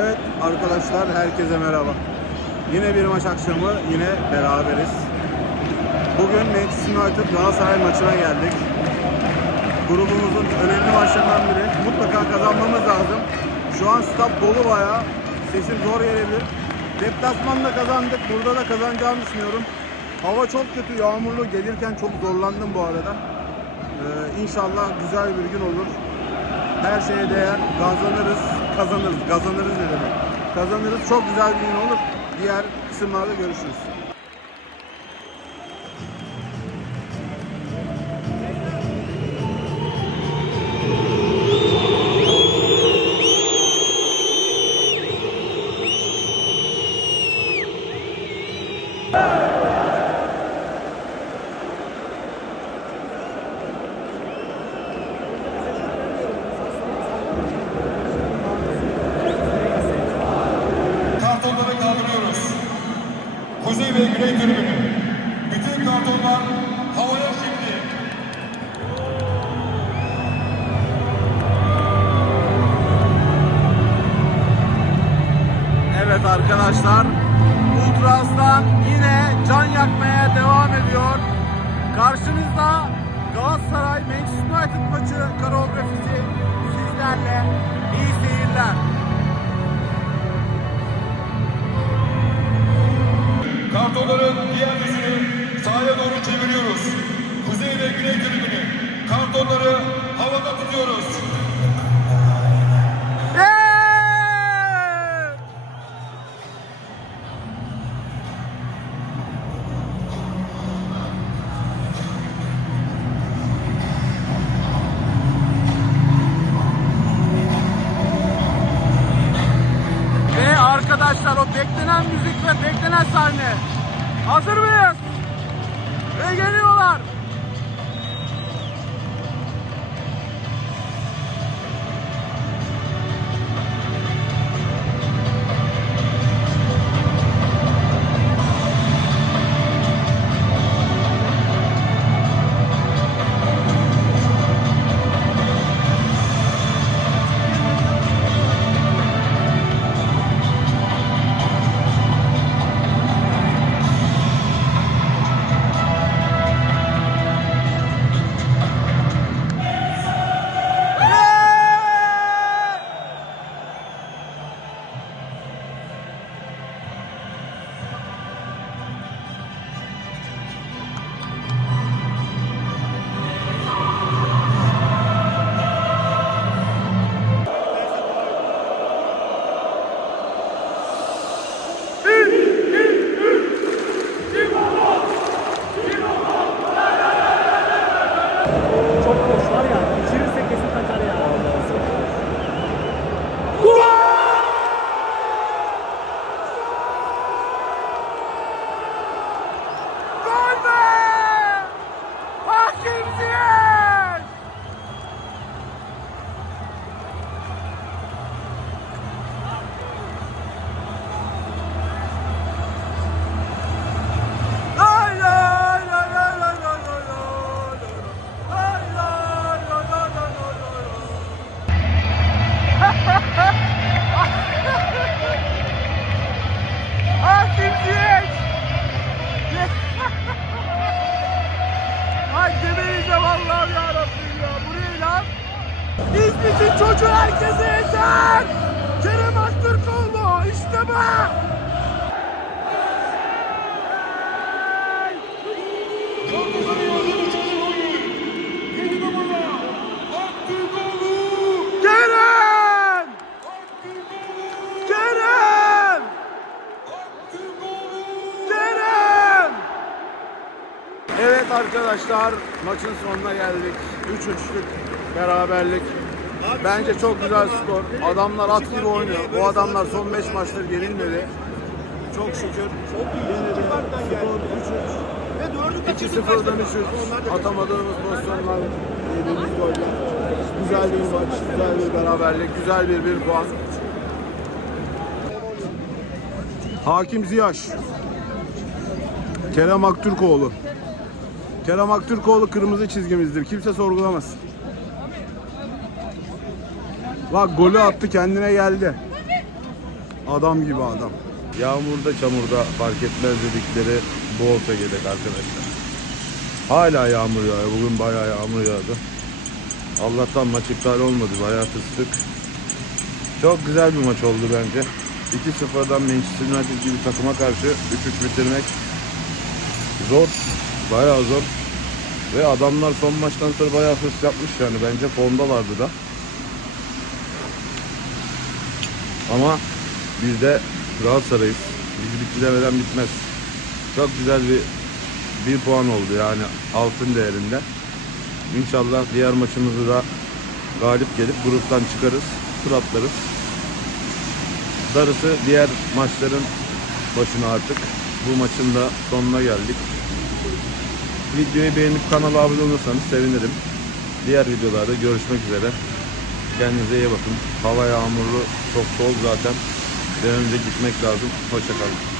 Evet arkadaşlar herkese merhaba. Yine bir maç akşamı yine beraberiz. Bugün Manchester United Galatasaray maçına geldik. Grubumuzun önemli maçlarından biri. Mutlaka kazanmamız lazım. Şu an stat dolu bayağı. Sesim zor gelebilir. Deplasmanda kazandık. Burada da kazanacağımı düşünüyorum. Hava çok kötü, yağmurlu. Gelirken çok zorlandım bu arada. Ee, inşallah güzel bir gün olur. Her şeye değer. Kazanırız, kazanırız. Kazanırız ne demek? Kazanırız. Çok güzel bir gün olur. Diğer kısımlarda görüşürüz. Ve Güney. Bütün kartonlar havaya şimdi. Evet arkadaşlar. Ultras'tan yine can yakmaya devam ediyor. Karşınızda Galatasaray Manchester United maçı koreografisi sizlerle. İyi seyirler. Kartonların diğer yüzünü sahaya doğru çeviriyoruz. Kuzey ve Güney Tribünü. Kartonları havada tutuyoruz. Hazır mıyız? Ve geliyorlar. İzmit'in çocuğu herkese yeter. Kerem Aktürkoğlu işte bu. Kerem! Kerem! Kerem! Evet arkadaşlar maçın sonuna geldik. 3-3'lük beraberlik. Bence çok güzel skor. Adamlar at gibi oynuyor. Bu adamlar son 5 maçtır yenilmedi. Çok şükür. Skor 3-3. 2-0'dan 3-3. Atamadığımız pozisyonlar, yediğimiz goller. Güzel bir maç, güzel bir beraberlik, güzel bir bir puan. Hakim Ziyaş. Kerem Aktürkoğlu. Kerem Aktürkoğlu kırmızı çizgimizdir. Kimse sorgulamaz. Bak golü attı kendine geldi. Adam gibi adam. Yağmurda çamurda fark etmez dedikleri bu olsa gerek arkadaşlar. Hala yağmur yağıyor. Bugün bayağı yağmur yağdı. Allah'tan maç iptal olmadı. Bayağı fıstık. Çok güzel bir maç oldu bence. 2-0'dan Manchester United gibi takıma karşı 3-3 bitirmek zor. Bayağı zor. Ve adamlar son maçtan sonra bayağı hırs yapmış yani. Bence formdalardı da. Ama biz de Galatasaray'ız. Biz bitkilemeden bitmez. Çok güzel bir bir puan oldu yani altın değerinde. İnşallah diğer maçımızı da galip gelip gruptan çıkarız, tur atlarız. Darısı diğer maçların başına artık. Bu maçın da sonuna geldik. Videoyu beğenip kanala abone olursanız sevinirim. Diğer videolarda görüşmek üzere. Kendinize iyi bakın. Hava yağmurlu, çok soğuk zaten. Bir önce gitmek lazım. Hoşçakalın.